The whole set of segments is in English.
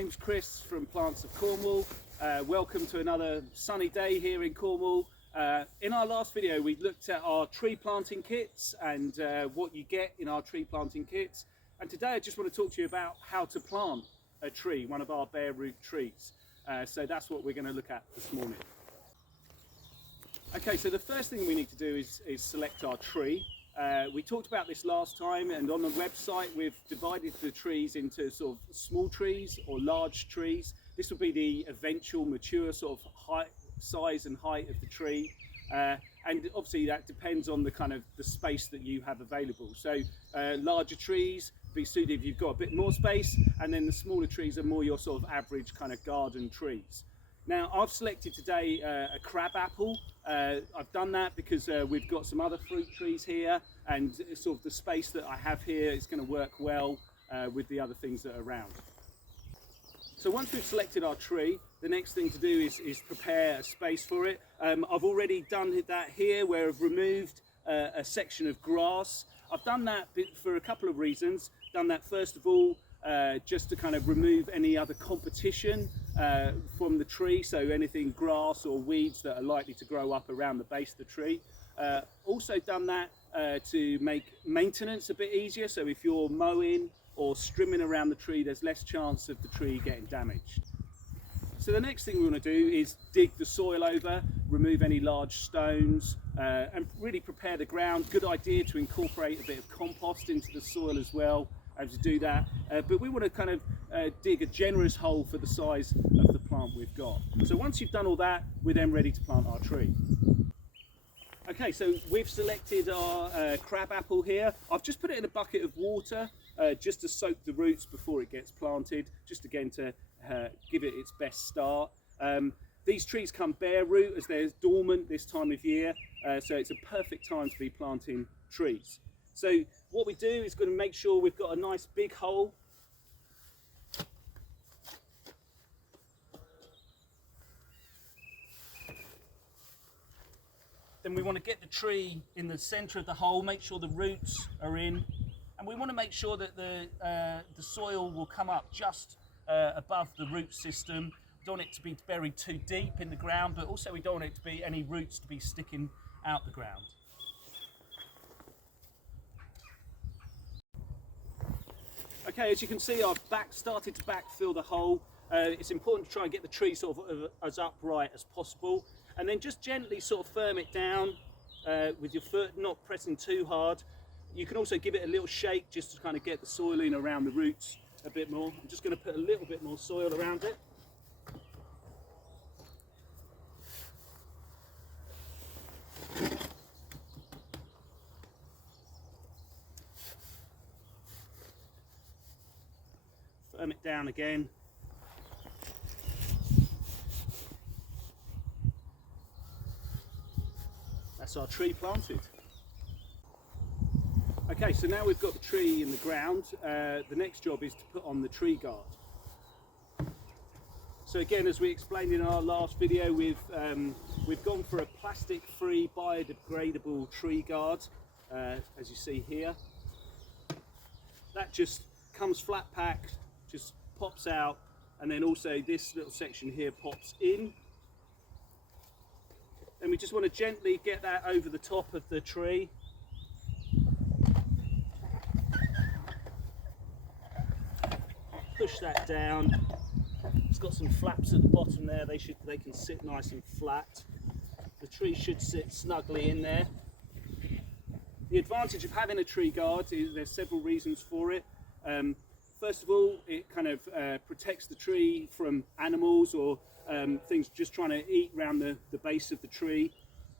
name's Chris from Plants of Cornwall. Welcome to another sunny day here in Cornwall. In our last video we looked at our tree planting kits and what you get in our tree planting kits. And today I just want to talk to you about how to plant a tree, one of our bare root trees. So that's what we're going to look at this morning. Okay, so the first thing we need to do is select our tree. We talked about this last time, and on the website we've divided the trees into sort of small trees or large trees. This will be the eventual mature sort of size and height of the tree, and obviously that depends on the kind of the space that you have available. So larger trees be suited if you've got a bit more space, and then the smaller trees are more your sort of average kind of garden trees. Now I've selected today a crab apple. I've done that because we've got some other fruit trees here, and sort of the space that I have here is going to work well with the other things that are around. So once we've selected our tree, the next thing to do is prepare a space for it. I've already done that here, where I've removed a section of grass. I've done that for a couple of reasons. Done that first of all just to kind of remove any other competition from the tree, so anything grass or weeds that are likely to grow up around the base of the tree. Also done that to make maintenance a bit easier, so if you're mowing or strimming around the tree, there's less chance of the tree getting damaged. So the next thing we want to do is dig the soil over, remove any large stones, and really prepare the ground. Good idea to incorporate a bit of compost into the soil as well as to do that, but we want to kind of dig a generous hole for the size of the plant we've got. So once you've done all that, we're then ready to plant our tree. Okay, so we've selected our crab apple here. I've just put it in a bucket of water just to soak the roots before it gets planted, just again to give it its best start. These trees come bare root as they're dormant this time of year, so it's a perfect time to be planting trees. So what we do is going to make sure we've got a nice big hole. Then we want to get the tree in the centre of the hole, make sure the roots are in, and we want to make sure that the soil will come up just above the root system. We don't want it to be buried too deep in the ground, but also we don't want it to be any roots to be sticking out the ground. Okay, as you can see, I've started to backfill the hole. It's important to try and get the tree sort of as upright as possible, and then just gently sort of firm it down with your foot, not pressing too hard. You can also give it a little shake just to kind of get the soil in around the roots a bit more. I'm just going to put a little bit more soil around it. Firm it down again. That's our tree planted. Okay, so now we've got the tree in the ground, the next job is to put on the tree guard. So again, as we explained in our last video, we've gone for a plastic-free biodegradable tree guard, as you see here. That just comes flat packed, just pops out, and then also this little section here pops in. And we just want to gently get that over the top of the tree. Push that down. It's got some flaps at the bottom there. They can sit nice and flat. The tree should sit snugly in there. The advantage of having a tree guard is there's several reasons for it. First of all, it kind of protects the tree from animals or things just trying to eat around the base of the tree.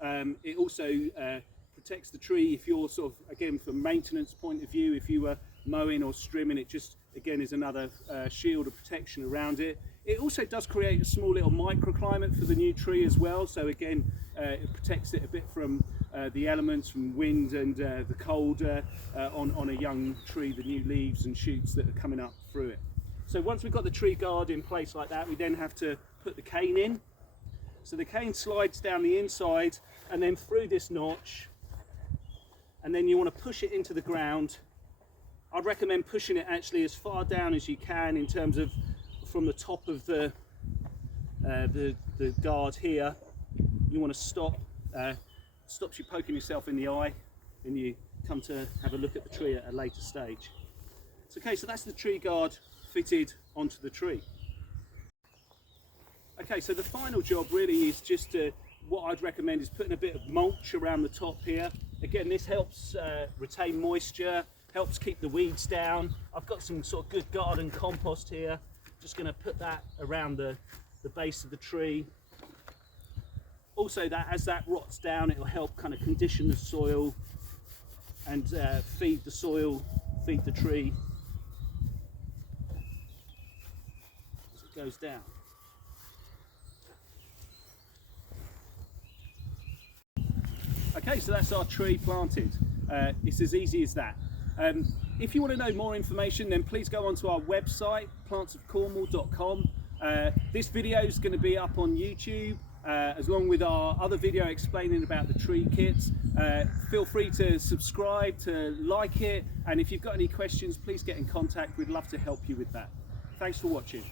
It also protects the tree if you're sort of, again, from maintenance point of view, if you were mowing or strimming, it just, again, is another shield of protection around it. It also does create a small little microclimate for the new tree as well. So again, it protects it a bit from the elements, from wind and the cold on a young tree, the new leaves and shoots that are coming up through it. So once we've got the tree guard in place like that, we then have to put the cane in. So the cane slides down the inside and then through this notch, and then you want to push it into the ground. I'd recommend pushing it actually as far down as you can in terms of from the top of the guard here. You want to stop. Stops you poking yourself in the eye, and you come to have a look at the tree at a later stage. So, okay, so that's the tree guard fitted onto the tree. Okay, so the final job really is just what I'd recommend is putting a bit of mulch around the top here. Again, this helps retain moisture, helps keep the weeds down. I've got some sort of good garden compost here. Just going to put that around the base of the tree. Also, that as that rots down, it'll help kind of condition the soil and feed the soil, feed the tree as it goes down. Okay, so that's our tree planted. It's as easy as that. If you want to know more information, then please go onto our website, plantsofcornwall.com. This video is going to be up on YouTube, along with our other video explaining about the tree kits. Feel free to subscribe, to like it, and if you've got any questions, please get in contact. We'd love to help you with that. Thanks for watching.